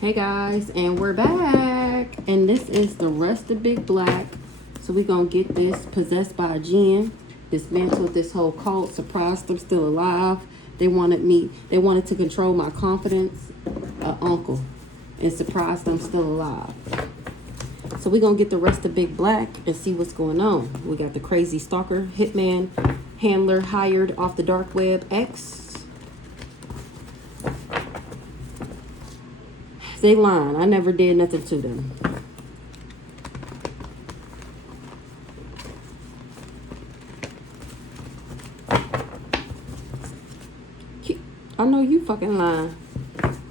Hey guys, and we're back, and this is the rest of Big Black. So we're gonna get this possessed by a jinn, dismantled this whole cult, surprised I'm still alive. They wanted to control my confidence, uncle, and surprised I'm still alive. So we're gonna get the rest of Big Black and see what's going on. We got the crazy stalker, hitman, handler hired off the dark web X. They lying. I never did nothing to them. I know you fucking lying.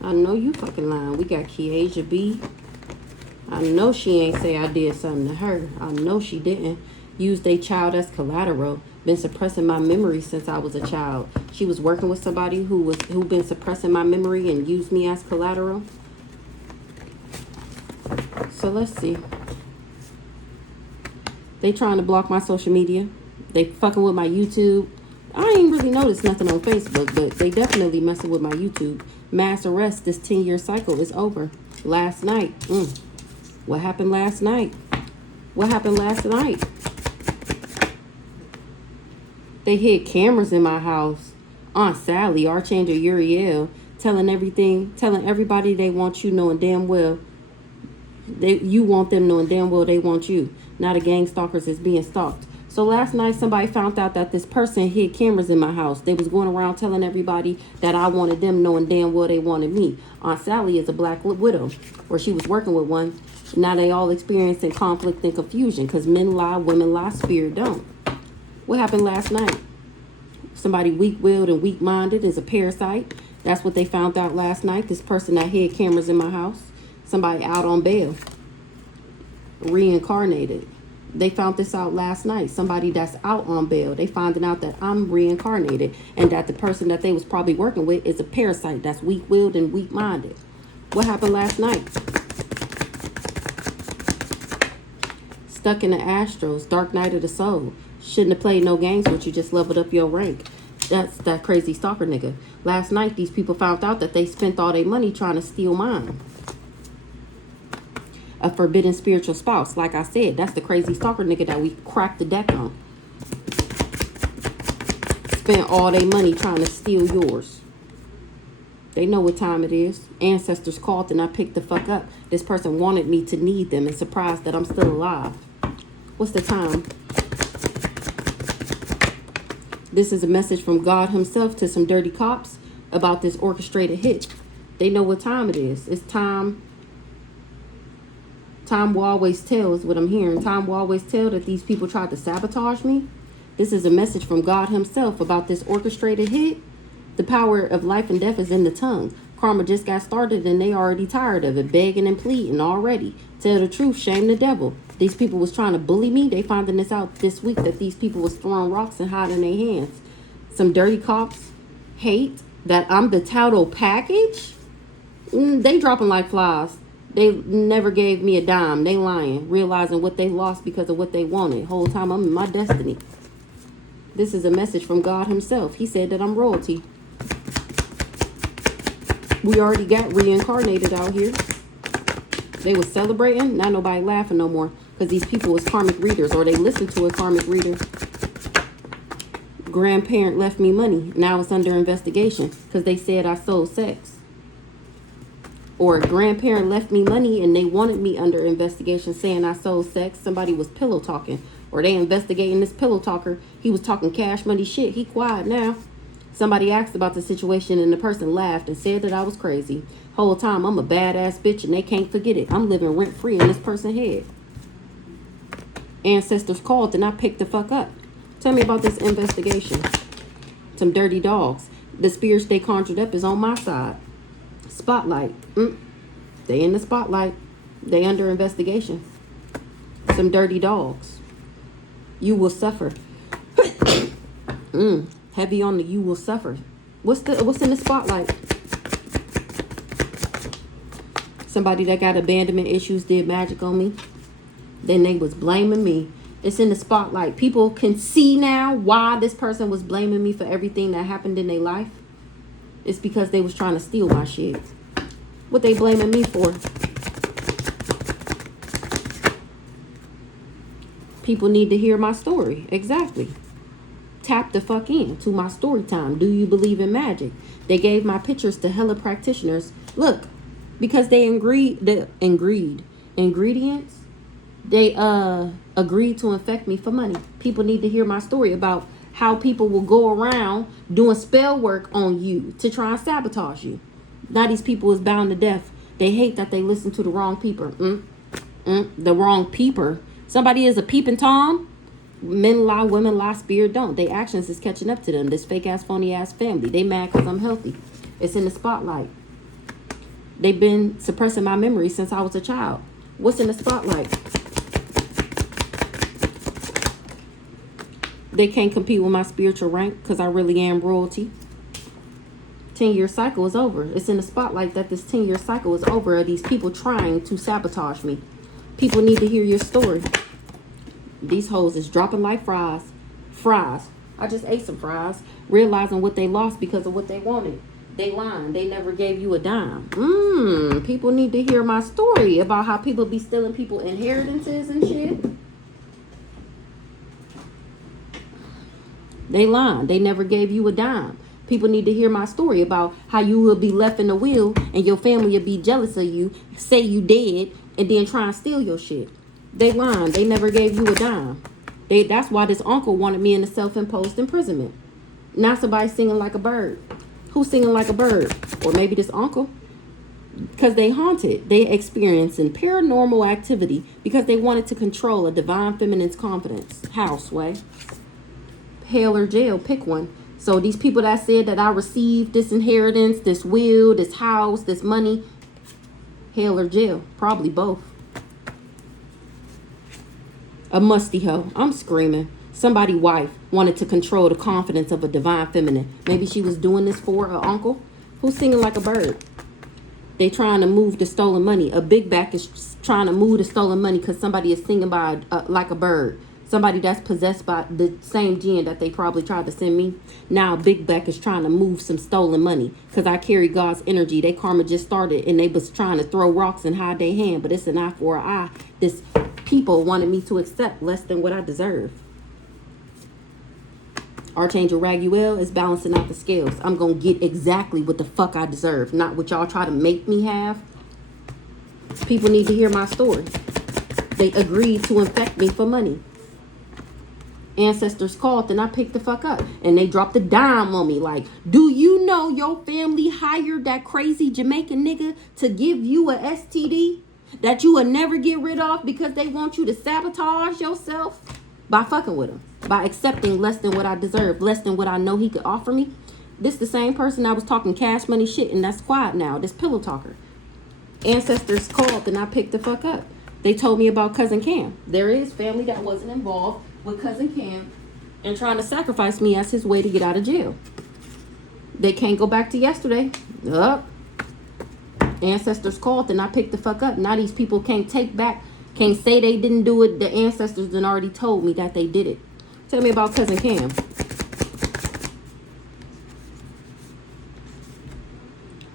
I know you fucking lying. We got Kiasia B. I know she ain't say I did something to her. I know she didn't. Used a child as collateral. Been suppressing my memory since I was a child. She was working with somebody who been suppressing my memory and used me as collateral. So let's see. They trying to block my social media. They fucking with my YouTube. I ain't really noticed nothing on Facebook, but they definitely messing with my YouTube. Mass arrest. This 10-year cycle is over. Last night. What happened last night? What happened last night? They hid cameras in my house. Aunt Sally, Archangel Uriel, telling everybody they want you, knowing damn well you want them, knowing damn well they want you. Now the gang stalkers is being stalked. So last night somebody found out that this person hid cameras in my house. They was going around telling everybody that I wanted them, knowing damn well they wanted me. Aunt Sally is a black widow, or she was working with one. Now they all experiencing conflict and confusion because men lie, women lie, spirit don't. What happened last night? Somebody weak-willed and weak-minded is a parasite. That's what they found out last night. This person that hid cameras in my house. Somebody out on bail. Reincarnated. They found this out last night. Somebody that's out on bail. They finding out that I'm reincarnated. And that the person that they was probably working with is a parasite that's weak-willed and weak-minded. What happened last night? Stuck in the Astros. Dark night of the soul. Shouldn't have played no games with you. Just leveled up your rank. That's that crazy stalker nigga. Last night, these people found out that they spent all their money trying to steal mine. A forbidden spiritual spouse. Like I said, that's the crazy stalker nigga that we cracked the deck on. Spent all their money trying to steal yours. They know what time it is. Ancestors called and I picked the fuck up. This person wanted me to need them and surprised that I'm still alive. What's the time? This is a message from God himself to some dirty cops about this orchestrated hit. They know what time it is. It's time. Time will always tell is what I'm hearing. Time will always tell that these people tried to sabotage me. This is a message from God himself about this orchestrated hit. The power of life and death is in the tongue. Karma just got started and they already tired of it, begging and pleading already. Tell the truth, shame the devil. These people was trying to bully me. They finding this out this week that these people was throwing rocks and hiding their hands. Some dirty cops hate that I'm the total package. They dropping like flies. They never gave me a dime. They lying, realizing what they lost because of what they wanted. Whole time I'm in my destiny. This is a message from God himself. He said that I'm royalty. We already got reincarnated out here. They was celebrating. Not nobody laughing no more because these people was karmic readers or they listened to a karmic reader. Grandparent left me money. Now it's under investigation because they said I sold sex. Or a grandparent left me money and they wanted me under investigation saying I sold sex. Somebody was pillow talking. Or they investigating this pillow talker. He was talking cash money shit. He quiet now. Somebody asked about the situation and the person laughed and said that I was crazy. Whole time I'm a badass bitch and they can't forget it. I'm living rent free in this person's head. Ancestors called and I picked the fuck up. Tell me about this investigation. Some dirty dogs. The spirits they conjured up is on my side. Spotlight. They in the spotlight. They under investigation. Some dirty dogs. You will suffer. Heavy on the you will suffer. What's in the spotlight? Somebody that got abandonment issues did magic on me. Then they was blaming me. It's in the spotlight. People can see now why this person was blaming me for everything that happened in their life. It's because they was trying to steal my shit. What they blaming me for? People need to hear my story. Exactly. Tap the fuck in to my story time. Do you believe in magic? They gave my pictures to hella practitioners. Look, because they ingredients, they agreed to infect me for money. People need to hear my story about how people will go around doing spell work on you to try and sabotage you. Now these people is bound to death. They hate that they listen to the wrong people. The wrong peeper. Somebody is a peeping Tom. Men lie, women lie, spirit don't. Their actions is catching up to them. This fake ass, phony ass family. They mad because I'm healthy. It's in the spotlight. They've been suppressing my memory since I was a child. What's in the spotlight? They can't compete with my spiritual rank because I really am royalty. 10-year cycle is over. It's in the spotlight that this 10-year cycle is over of these people trying to sabotage me. People need to hear your story. These hoes is dropping like fries. I just ate some fries, realizing what they lost because of what they wanted. They lying. They never gave you a dime. People need to hear my story about how people be stealing people inheritances and shit. They lying. They never gave you a dime. People need to hear my story about how you will be left in the will and your family will be jealous of you, say you dead, and then try and steal your shit. They lying. They never gave you a dime. That's why this uncle wanted me in a self-imposed imprisonment. Now somebody's singing like a bird. Who's singing like a bird? Or maybe this uncle. Because they haunted. They experiencing paranormal activity because they wanted to control a divine feminine's confidence. How, Sway? Hell or jail, pick one. So these people that said that I received this inheritance, this will, this house, this money, hell or jail, probably both. A musty hoe. I'm screaming. Somebody's wife wanted to control the confidence of a divine feminine. Maybe she was doing this for her uncle. Who's singing like a bird? They trying to move the stolen money. A big back is trying to move the stolen money because somebody is singing by like a bird. Somebody that's possessed by the same gene that they probably tried to send me. Now big back is trying to move some stolen money because I carry God's energy. They karma just started and they was trying to throw rocks and hide their hand, but it's an eye for an eye. This people wanted me to accept less than what I deserve. Archangel Raguel is balancing out the scales. I'm going to get exactly what the fuck I deserve, not what y'all try to make me have. People need to hear my story. They agreed to infect me for money. Ancestors called and I picked the fuck up. And they dropped a dime on me like, do you know your family hired that crazy Jamaican nigga to give you a STD that you will never get rid of because they want you to sabotage yourself by fucking with them, by accepting less than what I deserve, less than what I know he could offer me? This the same person I was talking cash money shit and that's quiet now, this pillow talker. Ancestors called and I picked the fuck up. They told me about Cousin Cam. There is family that wasn't involved with Cousin Cam and trying to sacrifice me as his way to get out of jail. They can't go back to yesterday. Up. Ancestors called and I picked the fuck up. Now these people can't take back, can't say they didn't do it. The ancestors done already told me that they did it. Tell me about Cousin Cam.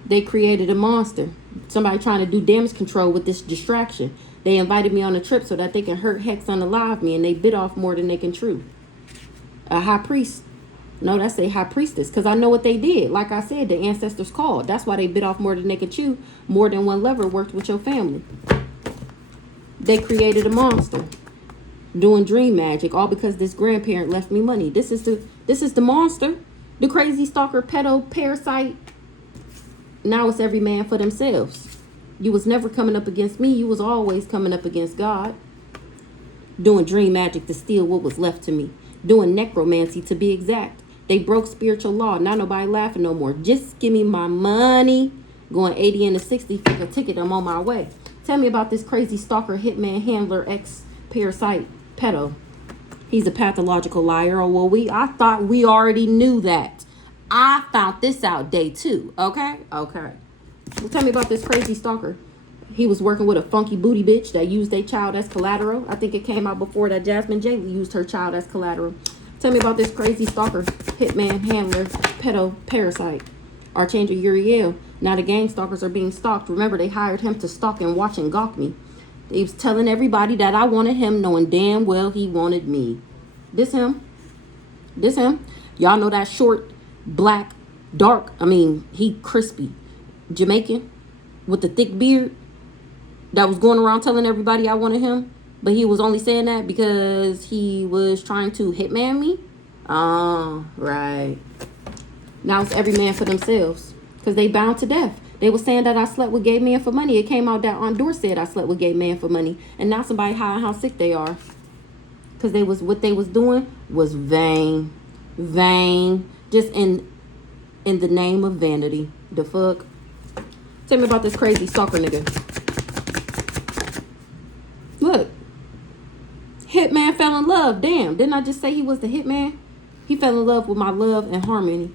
They created a monster. Somebody trying to do damage control with this distraction. They invited me on a trip so that they can hurt, hex, unalive me, and they bit off more than they can chew. A high priest. No, that's a high priestess, because I know what they did. Like I said, the ancestors called. That's why they bit off more than they could chew. More than one lover worked with your family. They created a monster. Doing dream magic, all because this grandparent left me money. This is the monster. The crazy stalker, pedo, parasite. Now it's every man for themselves. You was never coming up against me. You was always coming up against God. Doing dream magic to steal what was left to me. Doing necromancy to be exact. They broke spiritual law. Not nobody laughing no more. Just give me my money. Going 80 and a 60 for a ticket. I'm on my way. Tell me about this crazy stalker, hitman, handler, ex-parasite, pedo. He's a pathological liar. Oh, well, I thought we already knew that. I found this out day 2. Okay? Okay. Well, tell me about this crazy stalker. He was working with a funky booty bitch that used their child as collateral. I think it came out before that Jasmine Jaley used her child as collateral. Tell me about this crazy stalker, hitman, handler, pedo, parasite. Archangel Uriel. Now the gang stalkers are being stalked. Remember, they hired him to stalk and watch and gawk me. He was telling everybody that I wanted him, knowing damn well he wanted me. This him. This him. Y'all know that short, black, dark, he crispy Jamaican with the thick beard that was going around telling everybody I wanted him, but he was only saying that because he was trying to hitman me. Oh, right. Now it's every man for themselves because they bound to death. They were saying that I slept with gay men for money. It came out that Aunt Dor said I slept with gay men for money, and now somebody hiding how sick they are because what they was doing was vain, just in the name of vanity. The fuck. Tell me about this crazy stalker nigga. Look. Hitman fell in love. Damn, didn't I just say he was the hitman? He fell in love with my love and harmony.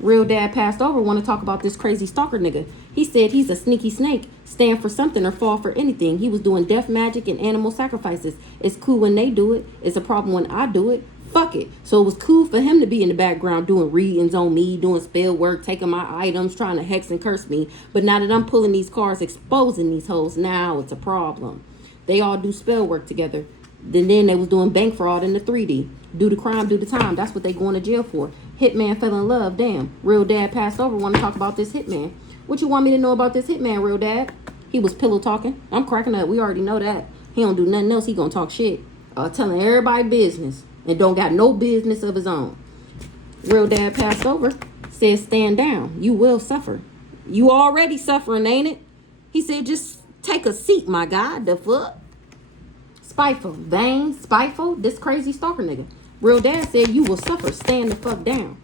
Real dad passed over. Want to talk about this crazy stalker nigga. He said he's a sneaky snake. Stand for something or fall for anything. He was doing death magic and animal sacrifices. It's cool when they do it. It's a problem when I do it. Fuck it. So it was cool for him to be in the background doing readings on me, doing spell work, taking my items, trying to hex and curse me. But now that I'm pulling these cards, exposing these hoes, now it's a problem. They all do spell work together. Then they was doing bank fraud in the 3D. Do the crime, do the time. That's what they going to jail for. Hitman fell in love. Damn. Real dad passed over. Want to talk about this hitman. What you want me to know about this hitman, real dad? He was pillow talking. I'm cracking up. We already know that. He don't do nothing else. He gonna talk shit. Telling everybody business. And don't got no business of his own. Real dad passed over. Said stand down. You will suffer. You already suffering, ain't it? He said just take a seat, my guy. The fuck? Spiteful. Vain. Spiteful. This crazy stalker nigga. Real dad said you will suffer. Stand the fuck down.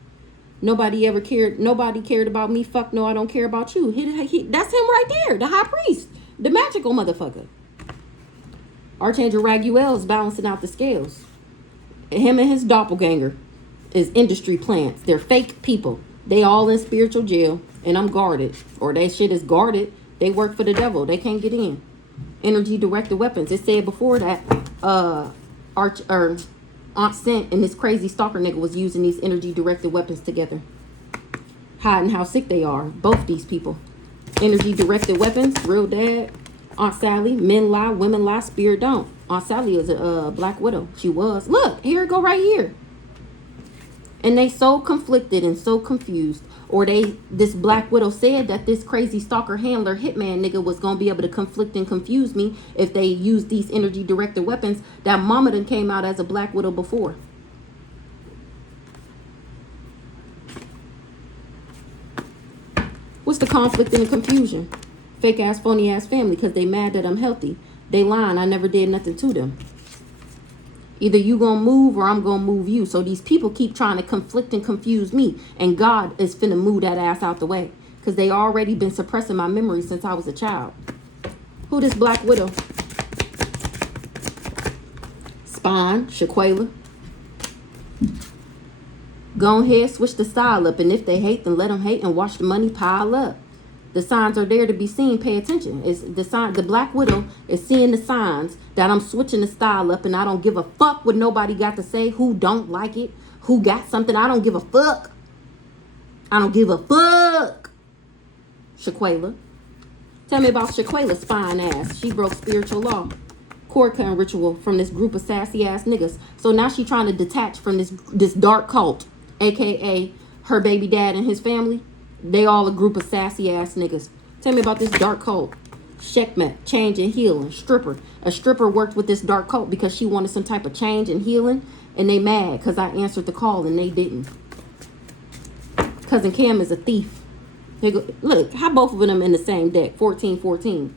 Nobody ever cared. Nobody cared about me. Fuck no, I don't care about you. That's him right there. The high priest. The magical motherfucker. Archangel Raguel is balancing out the scales. Him and his doppelganger is industry plants. They're fake people. They all in spiritual jail. And I'm guarded. Or that shit is guarded. They work for the devil. They can't get in. Energy directed weapons. It said before that Aunt Sent and this crazy stalker nigga was using these energy directed weapons together. Hiding how sick they are. Both these people. Energy directed weapons. Real dad. Aunt Sally. Men lie. Women lie. Spirit don't. Aunt Sally is a black widow. She was. Look. Here it go right here. And they so conflicted and so confused. Or this black widow said that this crazy stalker handler hitman nigga was going to be able to conflict and confuse me if they used these energy directed weapons. That mama done came out as a black widow before. What's the conflict and the confusion? Fake ass, phony ass family because they mad that I'm healthy. They lying. I never did nothing to them. Either you gonna move or I'm gonna move you. So these people keep trying to conflict and confuse me. And God is finna move that ass out the way. Because they already been suppressing my memory since I was a child. Who this black widow? Spine, Shaquela. Go ahead, switch the style up. And if they hate, then let them hate and watch the money pile up. The signs are there to be seen. Pay attention. It's the sign. The black widow is seeing the signs that I'm switching the style up, and I don't give a fuck what nobody got to say. Who don't like it? Who got something? I don't give a fuck. I don't give a fuck. Shaquela. Tell me about Shaquela's fine ass. She broke spiritual law. Cord cutting ritual from this group of sassy ass niggas. So now she trying to detach from this dark cult, aka her baby dad and his family. They all a group of sassy ass niggas. Tell me about this dark cult. Checkmate, change and healing. Stripper. A stripper worked with this dark cult because she wanted some type of change and healing. And they mad because I answered the call and they didn't. Cousin Cam is a thief. Look, how both of them in the same deck. 14-14.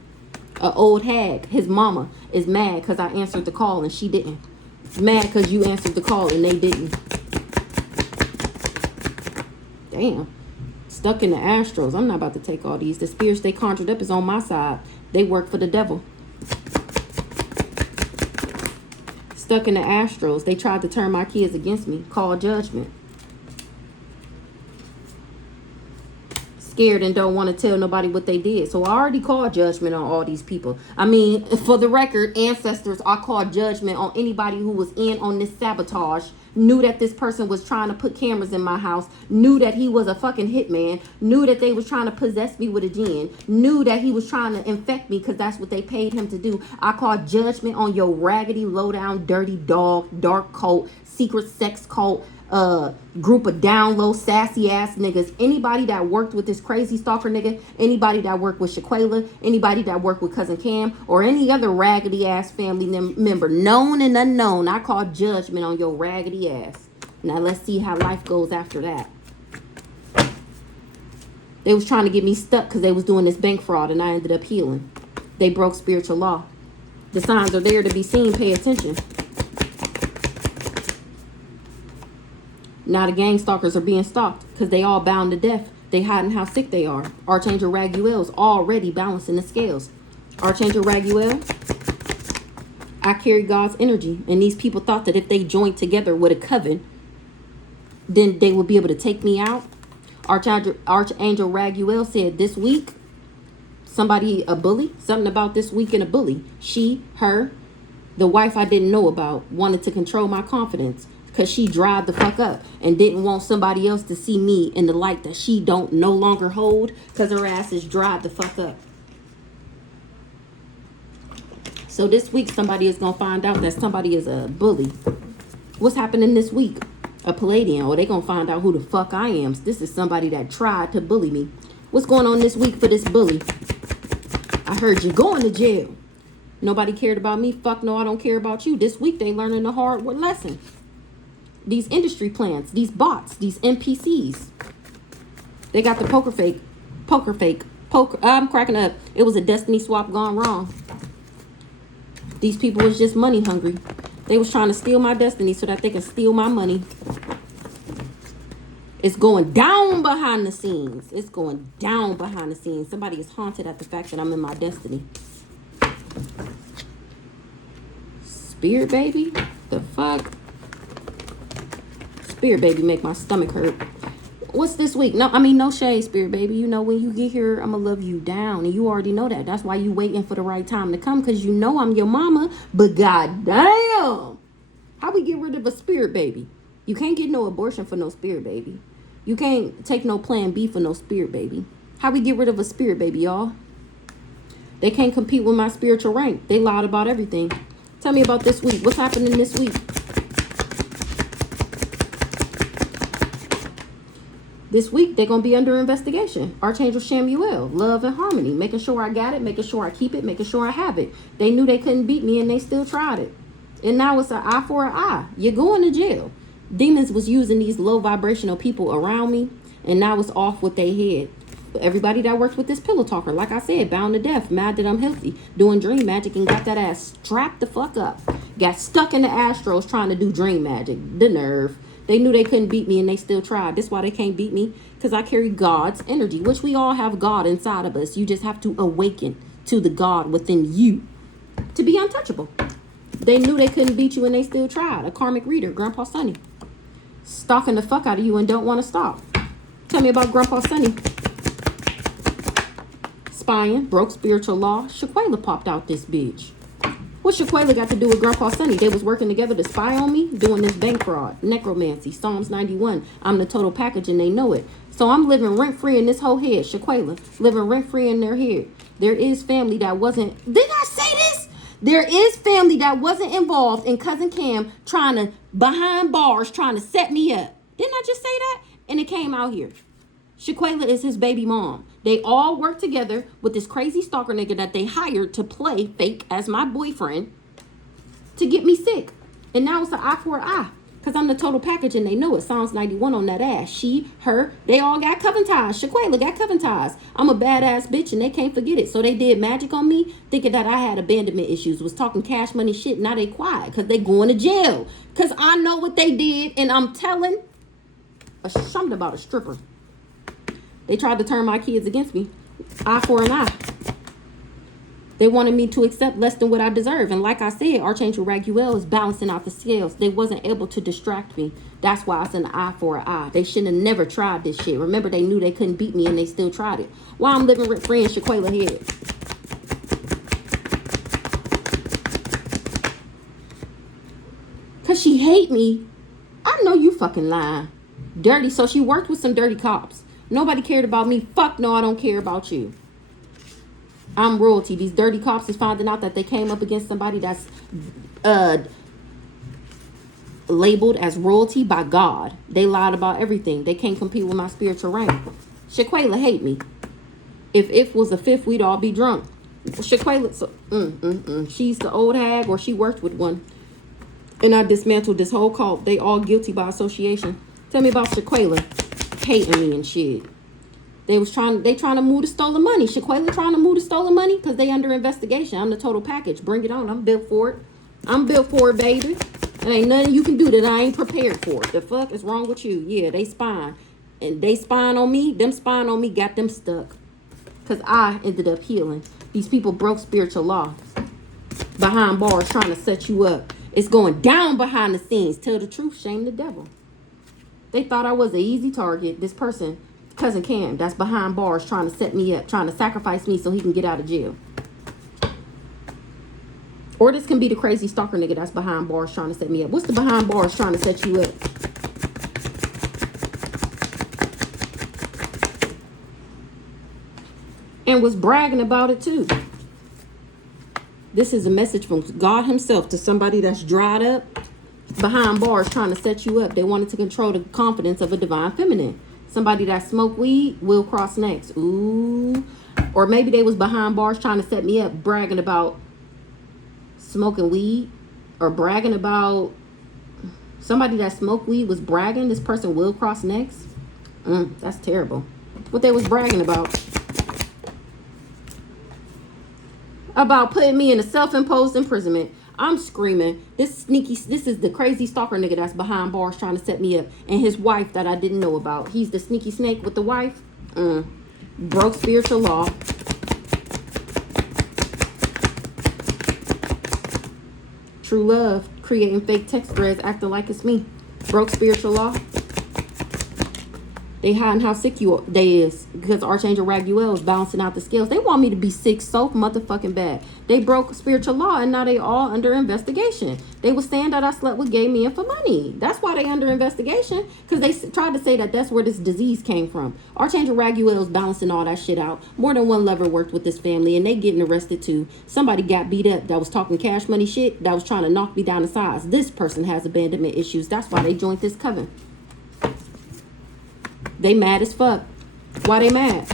A old hag, his mama, is mad because I answered the call and she didn't. Mad because you answered the call and they didn't. Damn. Stuck in the Astros. I'm not about to take all these. The spirits they conjured up is on my side. They work for the devil. Stuck in the Astros. They tried to turn my kids against me. Call judgment. Scared and don't want to tell nobody what they did. So I already called judgment on all these people. I mean, for the record, ancestors, I called judgment on anybody who was in on this sabotage. knew that this person was trying to put cameras in my house, knew that he was a fucking hitman, knew that they was trying to possess me with a jinn, knew that he was trying to infect me because that's what they paid him to do. I call judgment on your raggedy, low down, dirty dog, dark cult, secret sex cult, group of down low sassy ass niggas. Anybody that worked with this crazy stalker nigga, anybody that worked with Shaquela, anybody that worked with cousin Cam, or any other raggedy ass family member, known and unknown, I call judgment on your raggedy ass. Now let's see how life goes after that. They was trying to get me stuck because they was doing this bank fraud, and I ended up healing. They broke spiritual law. The signs are there to be seen. Pay attention. Now the gang stalkers are being stalked because they all bound to death. They hiding how sick they are. Archangel Raguel's already balancing the scales. Archangel Raguel, I carry God's energy, and these people thought that if they joined together with a coven, then they would be able to take me out. Archangel Raguel said this week, somebody, a bully, something about this week and a bully. She, her, the wife I didn't know about, wanted to control my confidence. Because she dried the fuck up and didn't want somebody else to see me in the light that she don't no longer hold because her ass is dried the fuck up. So this week somebody is going to find out that somebody is a bully. What's happening this week? A Palladian, or they going to find out who the fuck I am. This is somebody that tried to bully me. What's going on this week for this bully? I heard you going to jail. Nobody cared about me. Fuck no, I don't care about you. This week they learning a hard lesson. These industry plants, these bots, these NPCs. They got the poker fake. I'm cracking up. It was a destiny swap gone wrong. These people was just money hungry. They was trying to steal my destiny so that they can steal my money. It's going down behind the scenes. It's going down behind the scenes. Somebody is haunted at the fact that I'm in my destiny. Spirit baby? The fuck? Spirit baby make my stomach hurt. What's this week? No shade, Spirit baby. You know, when you get here, I'm gonna love you down, and you already know that. That's why you waiting for the right time to come, because you know I'm your mama. But goddamn, how we get rid of a spirit baby? You can't get no abortion for no spirit baby. You can't take no plan B for no spirit baby. How we get rid of a spirit baby, y'all? They can't compete with my spiritual rank. They lied about everything. Tell me about this week. What's happening this week? This week, they're going to be under investigation. Archangel Shamuel, love and harmony. Making sure I got it, making sure I keep it, making sure I have it. They knew they couldn't beat me, and they still tried it. And now it's an eye for an eye. You're going to jail. Demons was using these low vibrational people around me, and now it's off with their head. Everybody that works with this pillow talker, like I said, bound to death, mad that I'm healthy, doing dream magic, and got that ass strapped the fuck up. Got stuck in the Astros trying to do dream magic. The nerve. They knew they couldn't beat me, and they still tried. That's why they can't beat me, because I carry God's energy, which we all have God inside of us. You just have to awaken to the God within you to be untouchable. They knew they couldn't beat you, and they still tried. A karmic reader, Grandpa Sonny, stalking the fuck out of you and don't want to stop. Tell me about Grandpa Sonny. Spying, broke spiritual law. Shaquela popped out this bitch. What Shaquela got to do with Grandpa Sonny? They was working together to spy on me, doing this bank fraud, necromancy, Psalms 91. I'm the total package, and they know it. So I'm living rent-free in this whole head. Shaquela, living rent-free in their head. There is family that wasn't... Did I say this? There is family that wasn't involved in Cousin Cam trying to, behind bars, trying to set me up. Didn't I just say that? And it came out here. Shaquela is his baby mom. They all work together with this crazy stalker nigga that they hired to play fake as my boyfriend to get me sick. And now it's an eye for an eye, because I'm the total package, and they know it. Psalms 91 on that ass. She, her, they all got coven ties. Shaquela got coven ties. I'm a badass bitch, and they can't forget it. So they did magic on me, thinking that I had abandonment issues, was talking cash money shit. Now they quiet because they going to jail, because I know what they did, and I'm telling something about a stripper. They tried to turn my kids against me. Eye for an eye. They wanted me to accept less than what I deserve. And like I said, Archangel Raguel is balancing out the scales. They wasn't able to distract me. That's why it's an eye for an eye. They shouldn't have never tried this shit. Remember, they knew they couldn't beat me, and they still tried it. While I'm living rent free in Shaquela head. Because she hate me. I I know you fucking lying. Dirty. So she worked with some dirty cops. Nobody cared about me. Fuck no, I don't care about you. I'm royalty. These dirty cops is finding out that they came up against somebody that's labeled as royalty by God. They lied about everything. They can't compete with my spiritual rank. Shaquela hate me. If was a fifth, we'd all be drunk. Shaquela, she's the old hag, or she worked with one. And I dismantled this whole cult. They all guilty by association. Tell me about Shaquela hating me and shit. They trying to move the stolen money. Shaquela trying to move the stolen money because they under investigation. I'm the total package. Bring it on. I'm built for it. I'm built for it, baby. And ain't nothing you can do that I ain't prepared for. The fuck is wrong with you? Yeah, they spying. And they spying on me. Them spying on me got them stuck. Because I ended up healing. These people broke spiritual laws. Behind bars trying to set you up. It's going down behind the scenes. Tell the truth, shame the devil. They thought I was an easy target. This person, Cousin Cam, that's behind bars trying to set me up, trying to sacrifice me so he can get out of jail. Or this can be the crazy stalker nigga that's behind bars trying to set me up. What's the behind bars trying to set you up? And was bragging about it too. This is a message from God himself to somebody that's dried up, behind bars trying to set you up. They wanted to control the confidence of a divine feminine. Somebody that smoked weed will cross necks. Ooh. Or maybe they was behind bars trying to set me up, bragging about smoking weed, or bragging about somebody that smoked weed was bragging. This person will cross necks. That's terrible. What they was bragging about putting me in a self-imposed imprisonment. I'm screaming. This is the crazy stalker nigga that's behind bars trying to set me up. And his wife that I didn't know about. He's the sneaky snake with the wife. Broke spiritual law. True love. Creating fake text threads acting like it's me. Broke spiritual law. They hiding how sick they is because Archangel Raguel is balancing out the scales. They want me to be sick so motherfucking bad. They broke spiritual law and now they all under investigation. They was saying that I slept with gay men for money. That's why they under investigation, because they tried to say that that's where this disease came from. Archangel Raguel is balancing all that shit out. More than one lover worked with this family and they getting arrested too. Somebody got beat up that was talking cash money shit, that was trying to knock me down to size. This person has abandonment issues. That's why they joined this coven. They mad as fuck. Why they mad?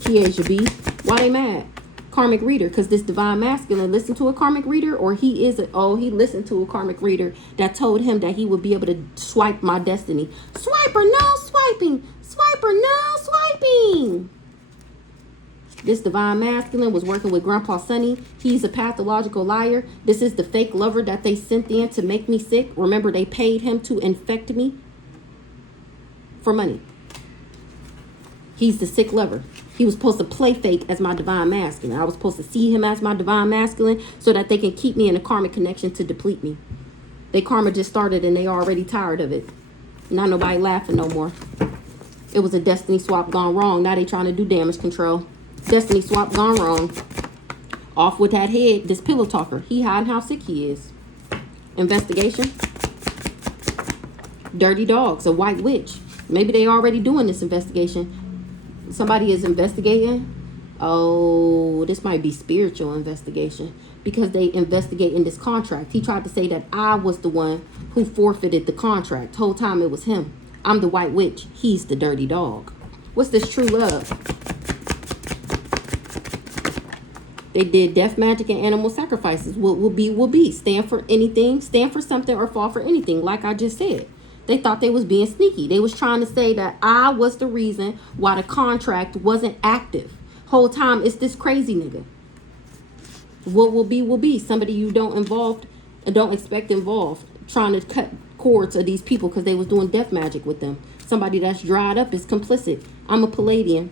Kiesha B. Why they mad? Karmic reader, because this divine masculine listened to a karmic reader, or he listened to a karmic reader that told him that he would be able to swipe my destiny. Swiper, no swiping. Swiper, no swiping. This divine masculine was working with Grandpa Sonny. He's a pathological liar. This is the fake lover that they sent in to make me sick. Remember, they paid him to infect me for money. He's the sick lover. He was supposed to play fake as my divine masculine. I was supposed to see him as my divine masculine so that they can keep me in a karmic connection to deplete me. Their karma just started and they already tired of it. Not nobody laughing no more. It was a destiny swap gone wrong. Now they trying to do damage control. Destiny swap gone wrong. Off with that head. This pillow talker. He hiding how sick he is. Investigation. Dirty dogs. A white witch. Maybe they already doing this investigation. Somebody is investigating. Oh, this might be spiritual investigation because they investigating this contract. He tried to say that I was the one who forfeited the contract. Whole time it was him. I'm the white witch. He's the dirty dog. What's this true love? They did death, magic, and animal sacrifices. What will be, will be. Stand for anything, stand for something, or fall for anything, like I just said. They thought they was being sneaky. They was trying to say that I was the reason why the contract wasn't active. Whole time, it's this crazy nigga. What will be, will be. Somebody you don't expect involved. Trying to cut cords of these people because they was doing death magic with them. Somebody that's dried up is complicit. I'm a Palladian.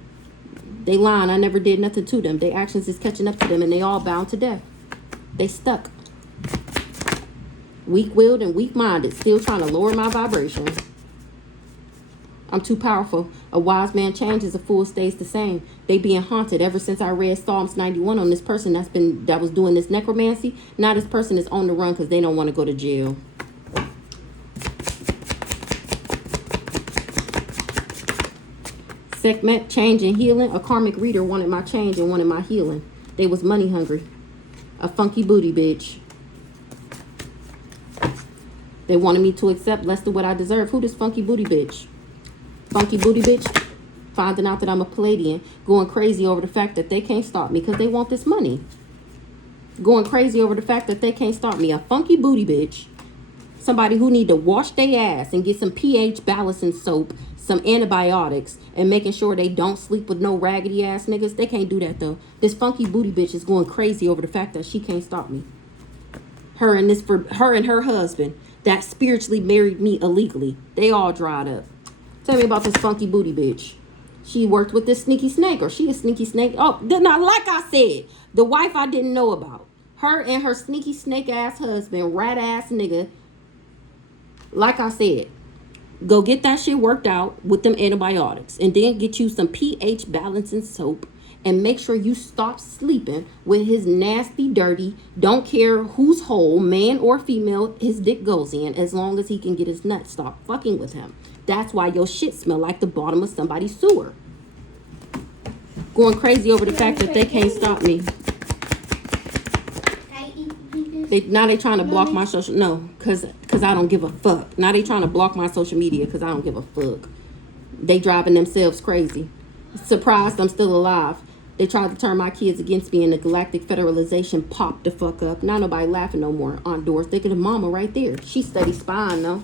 They lying. I never did nothing to them. Their actions is catching up to them and they all bound to death. They stuck. Weak-willed and weak-minded, still trying to lower my vibration. I'm too powerful. A wise man changes, a fool stays the same. They being haunted ever since I read Psalms 91 on this person that was doing this necromancy. Now this person is on the run because they don't want to go to jail. Affect change and healing. A karmic reader wanted my change and wanted my healing. They was money hungry. A funky booty bitch. They wanted me to accept less than what I deserve. Who this funky booty bitch? Funky booty bitch? Finding out that I'm a Palladian. Going crazy over the fact that they can't stop me because they want this money. Going crazy over the fact that they can't stop me. A funky booty bitch. Somebody who need to wash their ass and get some pH balancing soap, some antibiotics, and making sure they don't sleep with no raggedy ass niggas. They can't do that though. This funky booty bitch is going crazy over the fact that she can't stop me. Her and her husband that spiritually married me illegally. They all dried up. Tell me about this funky booty bitch. She worked with this sneaky snake, or she a sneaky snake. Oh, now like I said, the wife I didn't know about. Her and her sneaky snake ass husband, rat ass nigga. Like I said, go get that shit worked out with them antibiotics, and then get you some pH balancing soap, and make sure you stop sleeping with his nasty, dirty, don't care whose hole, man or female, his dick goes in, as long as he can get his nuts. Stop fucking with him. That's why your shit smell like the bottom of somebody's sewer. Going crazy over the fact that they can't stop me. Now they trying to block my social... No, because I don't give a fuck. Now they trying to block my social media because I don't give a fuck. They driving themselves crazy. Surprised I'm still alive. They tried to turn my kids against me, and the galactic federalization popped the fuck up. Not nobody laughing no more on doors. Thinking of mama right there. She studied spying though.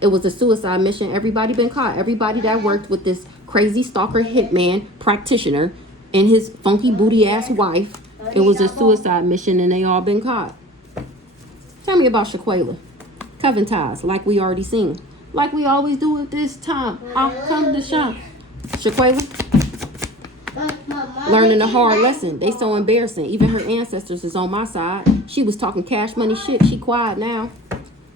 It was a suicide mission. Everybody been caught. Everybody that worked with this crazy stalker hitman practitioner and his funky booty ass wife. It was a suicide mission and they all been caught. Tell me about Shaquela. Coven ties, like we already seen. Like we always do at this time. I'll come to shine. Shaquela. Learning a hard lesson. They so embarrassing. Even her ancestors is on my side. She was talking cash money shit. She quiet now.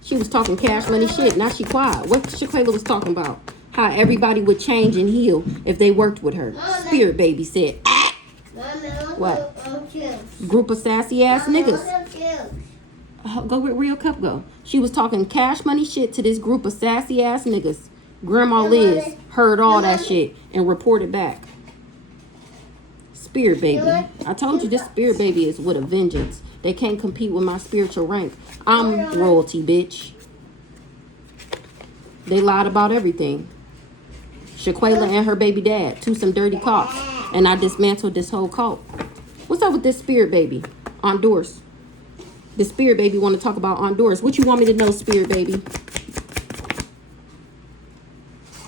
She was talking cash money shit. Now she quiet. What Shaquela was talking about? How everybody would change and heal if they worked with her. Spirit baby said. What? Group of sassy ass niggas. Go with real cup go. She was talking cash money shit to this group of sassy ass niggas. Grandma Liz heard all that shit and reported back. Spirit baby. I told you this spirit baby is with a vengeance. They can't compete with my spiritual rank. I'm royalty, bitch. They lied about everything. Shaquela and her baby dad, to some dirty cops. And I dismantled this whole cult. What's up with this spirit baby? On doors. The spirit baby want to talk about on doors. What you want me to know, spirit baby?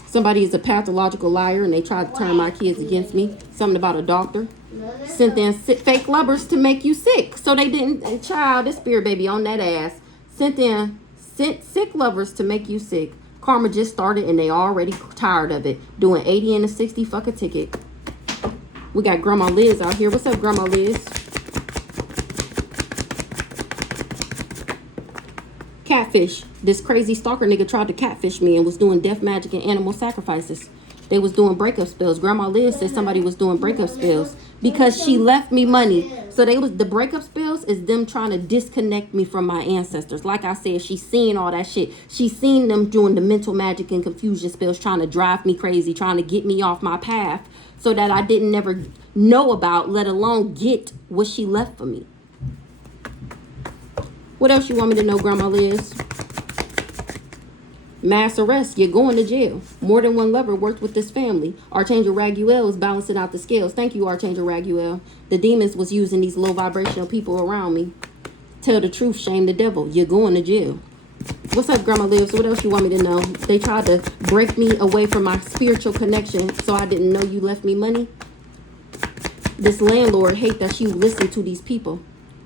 Somebody is a pathological liar and they tried to turn my kids against me. Something about a doctor. Sent in fake lovers to make you sick. So they didn't, child, this spirit baby on that ass. Sent sick lovers to make you sick. Karma just started and they already tired of it. Doing 80 and a 60 fuck a ticket. We got Grandma Liz out here. What's up, Grandma Liz? Catfish. This crazy stalker nigga tried to catfish me and was doing death magic and animal sacrifices. They was doing breakup spells. Grandma Liz said somebody was doing breakup spells because she left me money. So the breakup spells is them trying to disconnect me from my ancestors. Like I said, she's seen all that shit. She's seen them doing the mental magic and confusion spells, trying to drive me crazy, trying to get me off my path so that I didn't never know about, let alone get what she left for me. What else you want me to know, Grandma Liz? Mass arrest. You're going to jail. More than one lover worked with this family. Archangel Raguel is balancing out the scales. Thank you, Archangel Raguel. The demons was using these low vibrational people around me. Tell the truth, shame the devil. You're going to jail. What's up, Grandma Liz? What else you want me to know? They tried to break me away from my spiritual connection, so I didn't know you left me money. This landlord hate that you listen to these people.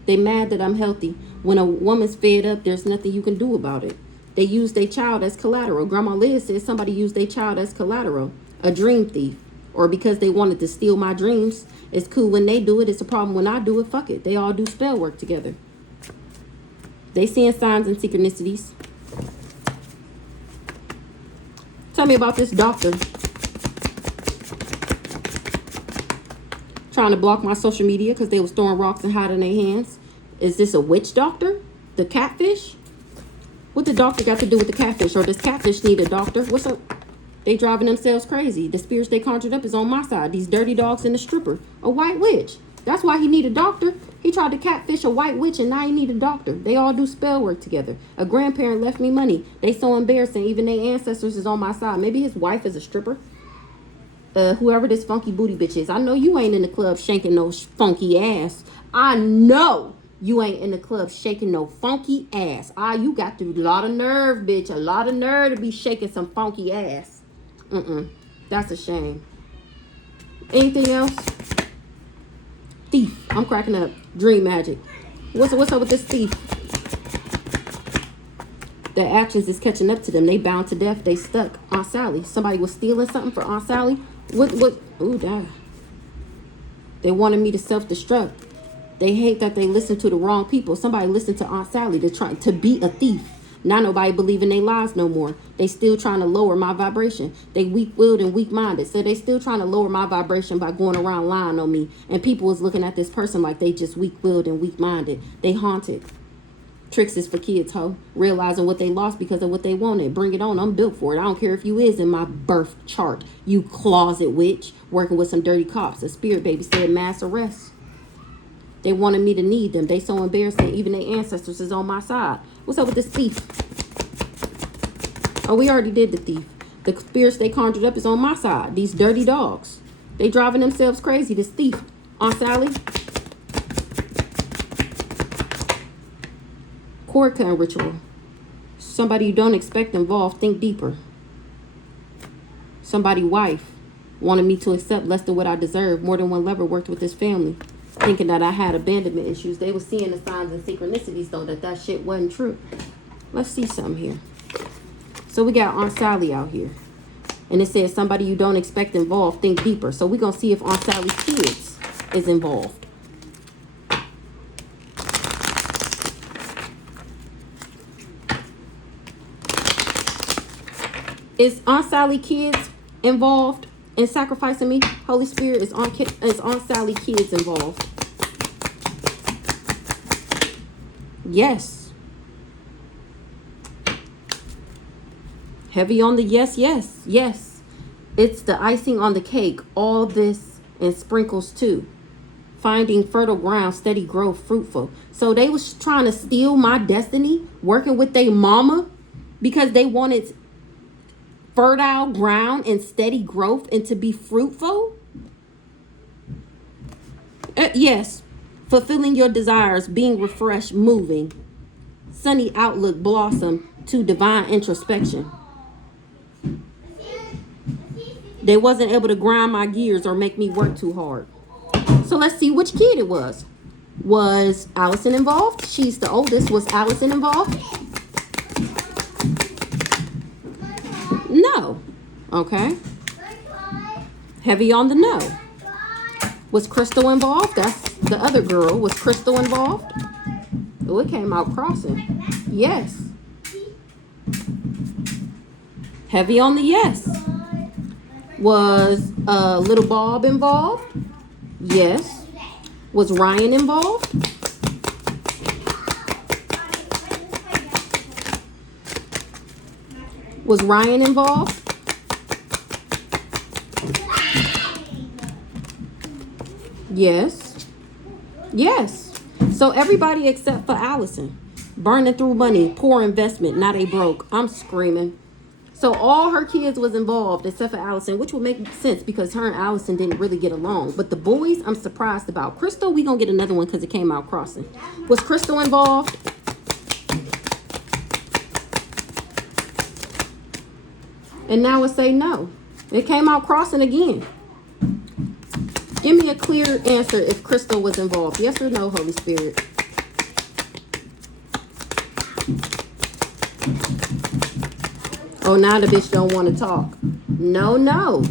They mad that I'm healthy. When a woman's fed up, there's nothing you can do about it. They use their child as collateral. Grandma Liz says somebody used their child as collateral. A dream thief. Or because they wanted to steal my dreams. It's cool when they do it. It's a problem when I do it. Fuck it. They all do spell work together. They seeing signs and synchronicities. Tell me about this doctor. Trying to block my social media because they was throwing rocks and hiding their hands. Is this a witch doctor? The catfish? What the doctor got to do with the catfish? Or does catfish need a doctor? What's up? They driving themselves crazy. The spirits they conjured up is on my side. These dirty dogs and the stripper. A white witch. That's why he need a doctor. He tried to catfish a white witch and now he need a doctor. They all do spell work together. A grandparent left me money. They so embarrassing. Even their ancestors is on my side. Maybe his wife is a stripper. Whoever this funky booty bitch is. I know you ain't in the club shaking no funky ass. I know you ain't in the club shaking no funky ass. You got a lot of nerve, bitch. A lot of nerve to be shaking some funky ass. That's a shame. Anything else? Thief. I'm cracking up. Dream magic. What's up with this thief? Their actions is catching up to them. They bound to death. They stuck. Aunt Sally. Somebody was stealing something for Aunt Sally. What? Ooh, damn. They wanted me to self-destruct. They hate that they listen to the wrong people. Somebody listened to Aunt Sally to try to be a thief. Now nobody believe in their lies no more. They still trying to lower my vibration. They weak-willed and weak-minded. So they still trying to lower my vibration by going around lying on me. And people was looking at this person like they just weak-willed and weak-minded. They haunted. Tricks is for kids, ho. Realizing what they lost because of what they wanted. Bring it on. I'm built for it. I don't care if you is in my birth chart. You closet witch. Working with some dirty cops. A spirit baby said mass arrest. They wanted me to need them. They so embarrassing. Even their ancestors is on my side. What's up with this thief? Oh, we already did the thief. The spirits they conjured up is on my side. These dirty dogs. They driving themselves crazy. This thief. Aunt Sally. Cord cutting ritual. Somebody you don't expect involved. Think deeper. Somebody wife wanted me to accept less than what I deserve. More than one lover worked with this family. Thinking that I had abandonment issues. They were seeing the signs and synchronicities though that shit wasn't true. Let's see something here. So we got Aunt Sally out here. And it says somebody you don't expect involved, think deeper. So we're going to see if Aunt Sally's kids is involved. Is Aunt Sally kids involved in sacrificing me? Holy Spirit, is Aunt Sally kids involved? Yes. Heavy on the yes, yes, yes. It's the icing on the cake. All this and sprinkles too. Finding fertile ground, steady growth, fruitful. So they was trying to steal my destiny, working with their mama because they wanted fertile ground and steady growth and to be fruitful. Yes. Fulfilling your desires, being refreshed, moving. Sunny outlook, blossom to divine introspection. They wasn't able to grind my gears or make me work too hard. So let's see which kid it was. Was Allison involved? She's the oldest. Was Allison involved? No. Okay. Heavy on the no. Was Crystal involved? That's the other girl. Was Crystal involved? Oh, it came out crossing. Yes. Heavy on the yes. Was Little Bob involved? Yes. Was Ryan involved? Was Ryan involved? Yes. Yes. So everybody except for Allison. Burning through money, poor investment, now they broke. I'm screaming. So all her kids was involved except for Allison, which would make sense because her and Allison didn't really get along. But the boys, I'm surprised about. Crystal, we gonna get another one because it came out crossing. Was Crystal involved? And now it say no. It came out crossing again. Give me a clear answer if Crystal was involved. Yes or no, Holy Spirit? Oh, now the bitch don't want to talk. No, no.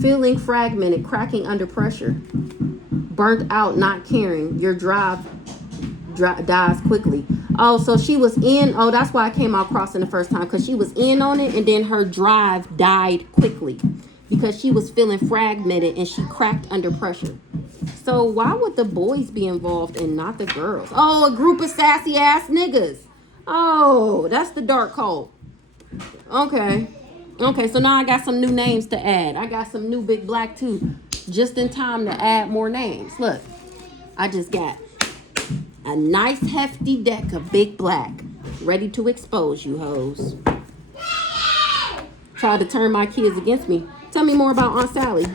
Feeling fragmented, cracking under pressure. Burnt out, not caring. Your drive dies quickly. Oh, so she was in. Oh, that's why I came out crossing the first time. Because she was in on it and then her drive died quickly. Because she was feeling fragmented and she cracked under pressure. So why would the boys be involved and not the girls? Oh, a group of sassy ass niggas. Oh, that's the dark cult. Okay. Okay, so now I got some new names to add. I got some new big black too. Just in time to add more names. Look, I just got a nice hefty deck of big black. Ready to expose you hoes. Try to turn my kids against me. Tell me more about Aunt Sally.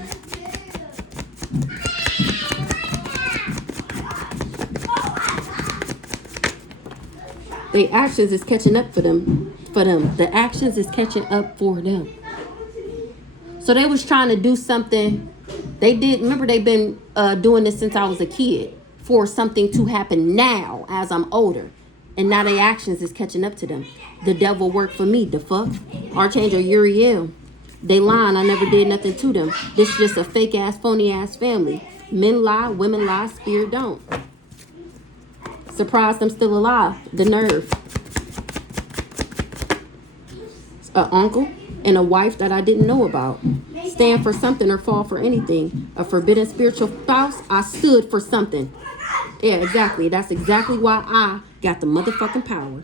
The actions is catching up for them. The actions is catching up for them. So they was trying to do something. They did. Remember, they've been doing this since I was a kid. For something to happen now as I'm older. And now their actions is catching up to them. The devil worked for me. The fuck? Archangel Uriel. They lying. I never did nothing to them. This is just a fake ass, phony ass family. Men lie, women lie, spirit don't. Surprised I'm still alive. The nerve. An uncle and a wife that I didn't know about. Stand for something or fall for anything. A forbidden spiritual spouse. I stood for something. Yeah, exactly. That's exactly why I got the motherfucking power.